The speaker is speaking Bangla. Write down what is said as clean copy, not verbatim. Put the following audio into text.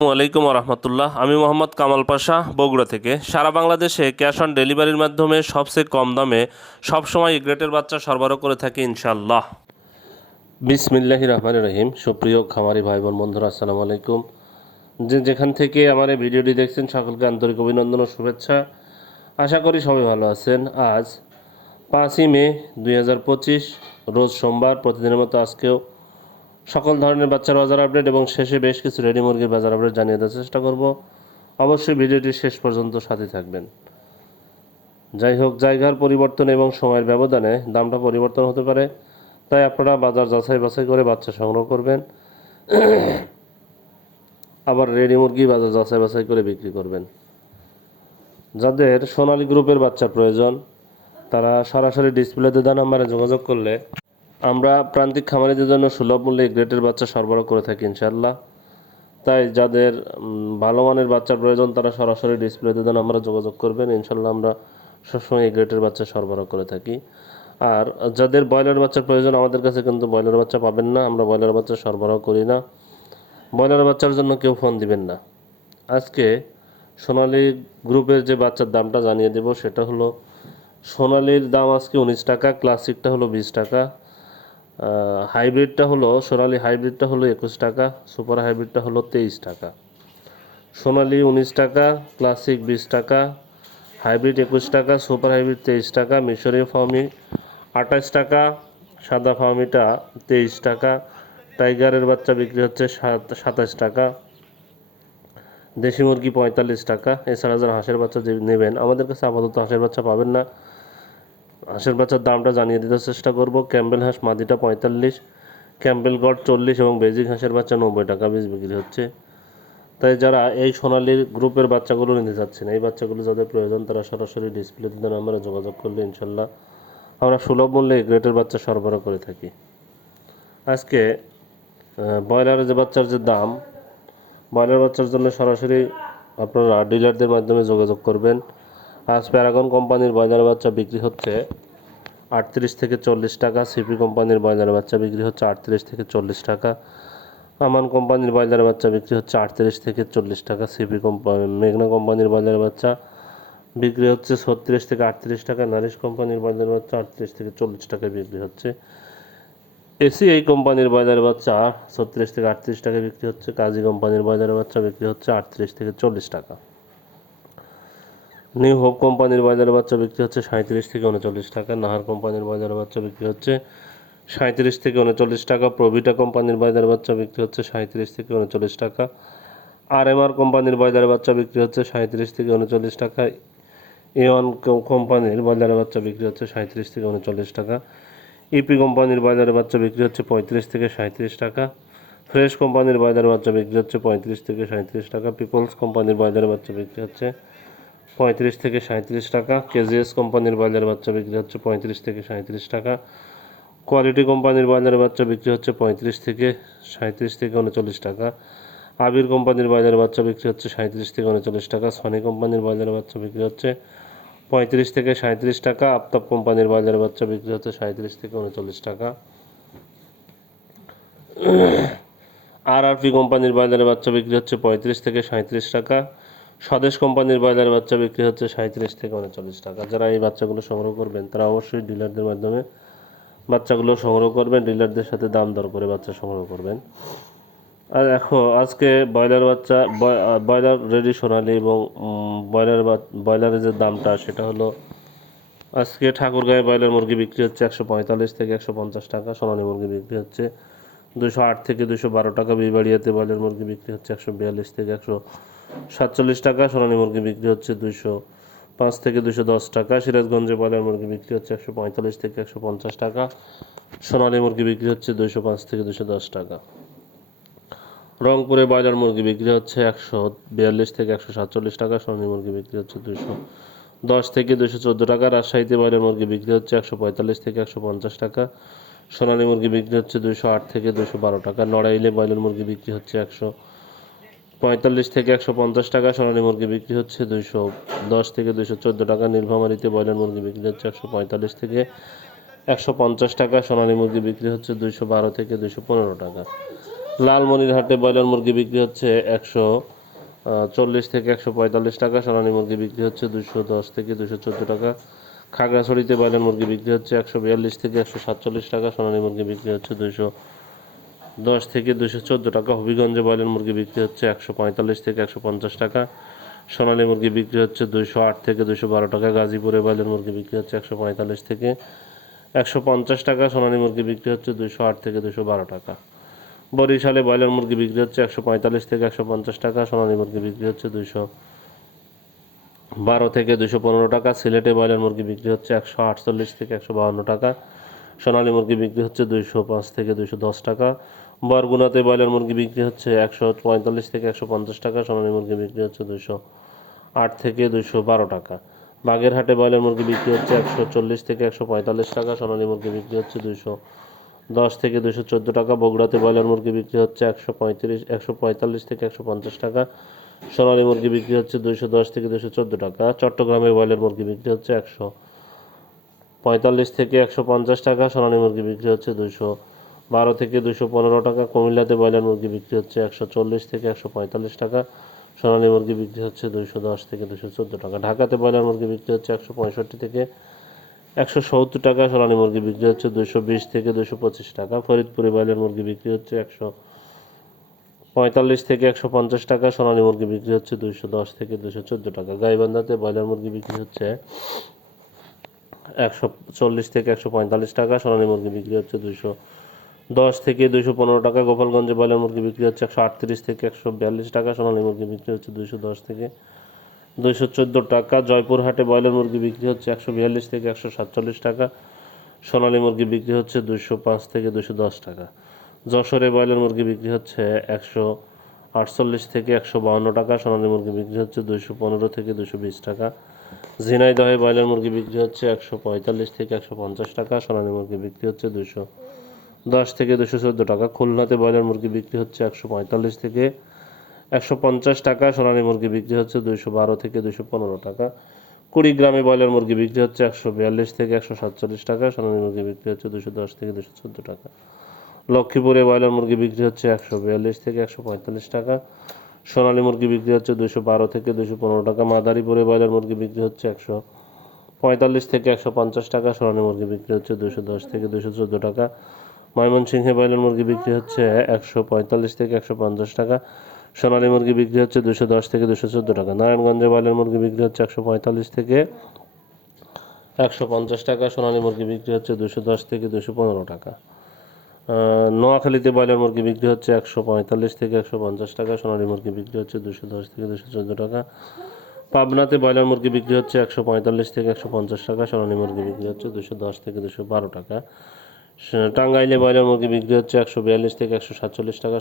আসসালামু আলাইকুম রহমতুল্লাহ। আমি মোহাম্মদ কামাল পাশা, বগুড়া থেকে। সারা বাংলাদেশে ক্যাশ অন ডেলিভারির মাধ্যমে সবচেয়ে কম দামে সবসময় গ্রেটের বাচ্চা সরবরাহ করে থাকি ইনশাল্লাহ। বিসমিল্লাহির রহমানির রহিম। সুপ্রিয় খামারি ভাই বোন বন্ধুরা, আসসালামু আলাইকুম। যেখান থেকে আমার এই ভিডিওটি দেখছেন সকলকে আন্তরিক অভিনন্দন ও শুভেচ্ছা। আশা করি সবাই ভালো আছেন। আজ 5ই মে 2025, রোজ সোমবার। প্রতিদিনের মতো আজকেও সকল ধরনের বাচ্চার বাজার আপডেট এবং শেষে বেশ কিছু রেডি মুরগির বাজার আপডেট জানিয়ে দেওয়ার চেষ্টা করব। অবশ্যই ভিডিওটি শেষ পর্যন্ত সাথে থাকবেন। যাই হোক, জায়গার পরিবর্তন এবং সময়ের ব্যবধানে দামটা পরিবর্তন হতে পারে, তাই আপনারা বাজার যাচাই বাছাই করে বাচ্চা সংগ্রহ করবেন। আবার রেডি মুরগি বাজার যাচাই বাছাই করে বিক্রি করবেন। যাদের সোনালী গ্রুপের বাচ্চার প্রয়োজন তারা সরাসরি ডিসপ্লেতে দেওয়া নাম্বারে যোগাযোগ করলে আমরা প্রান্তিক খামারিদের জন্য সুলভ মূল্যে গ্রেটের বাচ্চা সরবরাহ করে থাকি ইনশাল্লাহ। তাই যাদের ভালো মানের বাচ্চার প্রয়োজন তারা সরাসরি ডিসপ্লেতে দেন আমরা যোগাযোগ করবেন। ইনশাল্লাহ আমরা সবসময় এই গ্রেটের বাচ্চা সরবরাহ করে থাকি। আর যাদের ব্রয়লার বাচ্চার প্রয়োজন আমাদের কাছে কিন্তু ব্রয়লার বাচ্চা পাবেন না, আমরা ব্রয়লার বাচ্চা সরবরাহ করি না। ব্রয়লার বাচ্চার জন্য কেউ ফোন দিবেন না। আজকে সোনালী গ্রুপের যে বাচ্চার দামটা জানিয়ে দেব, সেটা হলো সোনালীর দাম আজকে 19 টাকা, ক্লাসিকটা হলো 20 টাকা, হাইব্রিডটা হলো সোনালী হাইব্রিডটা হলো 21 টাকা, সুপার হাইব্রিডটা হলো 23 টাকা। সোনালী 19 টাকা, ক্লাসিক 20 টাকা, হাইব্রিড 21 টাকা, সুপার হাইব্রিড 23 টাকা, মিশরীয় ফার্মি 28 টাকা, সাদা ফার্মিটা 23 টাকা, টাইগারের বাচ্চা বিক্রি হচ্ছে 27 টাকা, দেশি মুরগি 45 টাকা। এছাড়া যারা হাঁসের বাচ্চা নেবেন আমাদের কাছে আপাতত হাঁসের বাচ্চা পাবেন না। হাঁসের বাচ্চার দামটা জানিয়ে দিতে চেষ্টা করব। ক্যাম্বেল হাঁস মাদিটা 45, ক্যাম্বেল গড় 40 এবং বেজিক হাঁসের বাচ্চা 90 টাকা পিস বিক্রি হচ্ছে। তাই যারা এই সোনালীর গ্রুপের বাচ্চাগুলো নিতে চাচ্ছেন, এই বাচ্চাগুলো যাদের প্রয়োজন তারা সরাসরি ডিসপ্লেতে নাম্বারে যোগাযোগ করলে ইনশাল্লাহ আমরা সুলভ মূল্যে গ্রেটের বাচ্চা সরবরাহ করে থাকি। আজকে ব্রয়লারের যে বাচ্চার যে দাম, ব্রয়লার বাচ্চার জন্য সরাসরি আপনারা ডিলারদের মাধ্যমে যোগাযোগ করবেন। আজ প্যারাগন কোম্পানির ব্রয়লার বাচ্চা বিক্রি হচ্ছে 38 থেকে 40 টাকা, সিপি কোম্পানির ব্রয়লার বাচ্চা বিক্রি হচ্ছে 38 থেকে 40 টাকা, আমান কোম্পানির ব্রয়লার বাচ্চা বিক্রি হচ্ছে 38 থেকে 40 টাকা, সিপি কোম্পানি মেঘনা কোম্পানির ব্রয়লার বাচ্চা বিক্রি হচ্ছে 36 থেকে 38 টাকা, নারিশ কোম্পানির ব্রয়লার বাচ্চা 38 থেকে 40 টাকায় বিক্রি হচ্ছে, এসিআই কোম্পানির ব্রয়লার বাচ্চা 36 থেকে 38 টাকা বিক্রি হচ্ছে, কাজী কোম্পানির ব্রয়লার বাচ্চা বিক্রি হচ্ছে 38 থেকে 40 টাকা, নিউ হোপ কোম্পানির ব্রয়লার বাচ্চা বিক্রি হচ্ছে 37 থেকে 39 টাকা, নাহার কোম্পানির ব্রয়লার বাচ্চা বিক্রি হচ্ছে 37 থেকে 39 টাকা, প্রভিটা কোম্পানির ব্রয়লার বাচ্চা বিক্রি হচ্ছে 37 থেকে 39 টাকা, আরএমআর কোম্পানির ব্রয়লার বাচ্চা বিক্রি হচ্ছে 37 থেকে 39 টাকা, এওয়ান কোম্পানির ব্রয়লার বাচ্চা বিক্রি হচ্ছে 37 থেকে 39 টাকা, ইপি কোম্পানির ব্রয়লার বাচ্চা বিক্রি হচ্ছে 35 থেকে 37 টাকা, ফ্রেশ কোম্পানির ব্রয়লার বাচ্চা বিক্রি হচ্ছে 35 থেকে 37 টাকা, পিপলস কোম্পানির ব্রয়লার বাচ্চা বিক্রি হচ্ছে 35 থেকে 37 টাকা, কেজিএস কোম্পানির ব্রয়লার বাচ্চা বিক্রি হচ্ছে 35 থেকে 37 টাকা, কোয়ালিটি কোম্পানির ব্রয়লার বাচ্চা বিক্রি হচ্ছে 35 থেকে 37 থেকে 39 টাকা, আবির কোম্পানির ব্রয়লার বাচ্চা বিক্রি হচ্ছে 37 থেকে 39 টাকা, সনি কোম্পানির ব্রয়লার বাচ্চা বিক্রি হচ্ছে 35 থেকে 37 টাকা, আফতাব কোম্পানির ব্রয়লার বাচ্চা বিক্রি হচ্ছে 37 থেকে 39 টাকা, আরআরপি কোম্পানির ব্রয়লার বাচ্চা বিক্রি হচ্ছে 35 থেকে 37 টাকা, স্বদেশ কোম্পানির ব্রয়লার বাচ্চা বিক্রি হচ্ছে 37 থেকে 39 টাকা। যারা এই বাচ্চাগুলো সংগ্রহ করবেন তারা অবশ্যই ডিলারদের মাধ্যমে বাচ্চাগুলো সংগ্রহ করবেন, ডিলারদের সাথে দাম দর করে বাচ্চা সংগ্রহ করবেন। আর আজকে ব্রয়লার রেডি সোনালী এবং ব্রয়লারের যে দামটা সেটা হলো, আজকে ঠাকুরগাঁয়ে ব্রয়লার মুরগি বিক্রি হচ্ছে 145 থেকে 150 টাকা, সোনালী মুরগি বিক্রি হচ্ছে 208 থেকে 212 টাকা, বিবাড়িয়াতে ব্রয়লার মুরগি বিক্রি হচ্ছে 142 থেকে 147 টাকা, সোনালী মুরগি বিক্রি হচ্ছে 205 থেকে 210 টাকা, সিরাজগঞ্জে ব্রয়লার মুরগি বিক্রি হচ্ছে 145 থেকে 150 টাকা, সোনালী মুরগি বিক্রি হচ্ছে 205 থেকে 210 টাকা, রংপুরে ব্রয়লার মুরগি বিক্রি হচ্ছে 142 থেকে 147 টাকা, সোনালী মুরগি বিক্রি হচ্ছে 210 থেকে 214 টাকা, রাজশাহীতে ব্রয়লার মুরগি বিক্রি হচ্ছে 145 থেকে 150 টাকা, সোনালী মুরগি বিক্রি হচ্ছে 208 থেকে 212 টাকা, নড়াইলে ব্রয়লার মুরগি বিক্রি হচ্ছে 145 থেকে 150 টাকা, সোনালী মুরগি বিক্রি হচ্ছে 210 থেকে 214 টাকা, নীলফামারীতে ব্রয়লার মুরগি বিক্রি হচ্ছে 145 থেকে 150 টাকা, সোনালী মুরগি বিক্রি হচ্ছে 212 থেকে 215 টাকা। লালমনিরহাটে ব্রয়লার মুরগি বিক্রি হচ্ছে 140 থেকে 145 টাকা, সোনালী মুরগি বিক্রি হচ্ছে 210 থেকে 214 টাকা। খাগড়াছড়িতে ব্রয়লার মুরগি বিক্রি হচ্ছে 142 থেকে 147 টাকা, সোনালী মুরগি বিক্রি হচ্ছে 210 থেকে 214 টাকা। হবিগঞ্জে ব্রয়লার মুরগি বিক্রি হচ্ছে 145 থেকে 150 টাকা, সোনালী মুরগি বিক্রি হচ্ছে 208 থেকে 212 টাকা। গাজীপুরে ব্রয়লার মুরগি বিক্রি হচ্ছে 145 থেকে 150 টাকা, সোনালী মুরগি বিক্রি হচ্ছে 208 থেকে 212 টাকা। বরিশালে ব্রয়লার মুরগি বিক্রি হচ্ছে 145 থেকে 150 টাকা, সোনালী মুরগি বিক্রি হচ্ছে 212 থেকে 215 টাকা। সিলেটে ব্রয়লার মুরগি বিক্রি হচ্ছে 148 থেকে 152 টাকা, সোনালী মুরগি বিক্রি হচ্ছে 205 থেকে 210 টাকা। বরগুনাতে ব্রয়লার মুরগি বিক্রি হচ্ছে 145 থেকে 150 টাকা, সোনালী মুরগি বিক্রি হচ্ছে 208 থেকে 212 টাকা। বাগেরহাটে ব্রয়লার মুরগি বিক্রি হচ্ছে 140 থেকে 145 টাকা, সোনালী মুরগি বিক্রি হচ্ছে 210 থেকে 214 টাকা। বগুড়াতে ব্রয়লার মুরগি বিক্রি হচ্ছে 145 থেকে 150 টাকা, সোনালী মুরগি বিক্রি হচ্ছে 210 থেকে 214 টাকা। চট্টগ্রামে ব্রয়লার মুরগি বিক্রি হচ্ছে 145 থেকে 150 টাকা, সোনালী মুরগি বিক্রি হচ্ছে 212 থেকে 215 টাকা। কুমিল্লাতে ব্রয়লার মুরগি বিক্রি হচ্ছে 140 থেকে 145 টাকা, সোনালী মুরগি বিক্রি হচ্ছে 210 থেকে 214 টাকা। ঢাকাতে ব্রয়লার মুরগি বিক্রি হচ্ছে 165 থেকে 170 টাকা, সোনালী মুরগি বিক্রি হচ্ছে 220 থেকে 225 টাকা। ফরিদপুরে ব্রয়লার মুরগি বিক্রি হচ্ছে 145 থেকে 150 টাকা, সোনালী মুরগি বিক্রি হচ্ছে 210 থেকে 214 টাকা। গাইবান্ধাতে ব্রয়লার মুরগি বিক্রি হচ্ছে 140 থেকে 145 টাকা, সোনালী মুরগি বিক্রি হচ্ছে 210 থেকে 215 টাকা। গোপালগঞ্জে ব্রয়লার মুরগি বিক্রি হচ্ছে 138 থেকে 142 টাকা, সোনালী মুরগি বিক্রি হচ্ছে 210 থেকে 214 টাকা। জয়পুরহাটে ব্রয়লার মুরগি বিক্রি হচ্ছে 142 থেকে 147 টাকা, সোনালী মুরগি বিক্রি হচ্ছে 205 থেকে 210 টাকা। যশোরে ব্রয়লার মুরগি বিক্রি হচ্ছে 148 থেকে 152 টাকা, সোনালী মুরগি বিক্রি হচ্ছে 215 থেকে 220 টাকা। ঝিনাইদহে ব্রয়লার মুরগি বিক্রি হচ্ছে 145 থেকে 150 টাকা, সোনালী মুরগি বিক্রি হচ্ছে 210 থেকে 214 টাকা। খুলনাতে ব্রয়লার মুরগি বিক্রি হচ্ছে 145 থেকে 150 টাকা, সোনালী মুরগি বিক্রি হচ্ছে 212 থেকে 215 টাকা। কুড়িগ্রামে ব্রয়লার মুরগি বিক্রি হচ্ছে 142 থেকে 147 টাকা, সোনালী মুরগি বিক্রি হচ্ছে 210 থেকে 214 টাকা। লক্ষ্মীপুরে ব্রয়লার মুরগি বিক্রি হচ্ছে 142 থেকে 145 টাকা, সোনালী মুরগি বিক্রি হচ্ছে 212 থেকে 215 টাকা। মাদারীপুরে ব্রয়লার মুরগি বিক্রি হচ্ছে 145 থেকে 150 টাকা, সোনালী মুরগি বিক্রি হচ্ছে 210 থেকে 214 টাকা। ময়মনসিংহে ব্রয়লার মুরগি বিক্রি হচ্ছে 145 থেকে 150 টাকা, সোনালী মুরগি বিক্রি হচ্ছে 210 থেকে 214 টাকা। নারায়ণগঞ্জে ব্রয়লার মুরগি বিক্রি হচ্ছে 145 থেকে 150 টাকা, সোনালী মুরগি বিক্রি হচ্ছে 210 থেকে 215 টাকা। নোয়াখালীতে ব্রয়লার মুরগি বিক্রি হচ্ছে 145 থেকে 150 টাকা, সোনালী মুরগি বিক্রি হচ্ছে 210 থেকে 214 টাকা। পাবনাতে ব্রয়লার মুরগি বিক্রি হচ্ছে 145 থেকে 150 টাকা, সোনালী মুরগি বিক্রি হচ্ছে 210 থেকে 212 টাকা। টাঙ্গাইলে ব্রয়লার মুরগি বিক্রি হচ্ছে 142 থেকে 147 টাকা।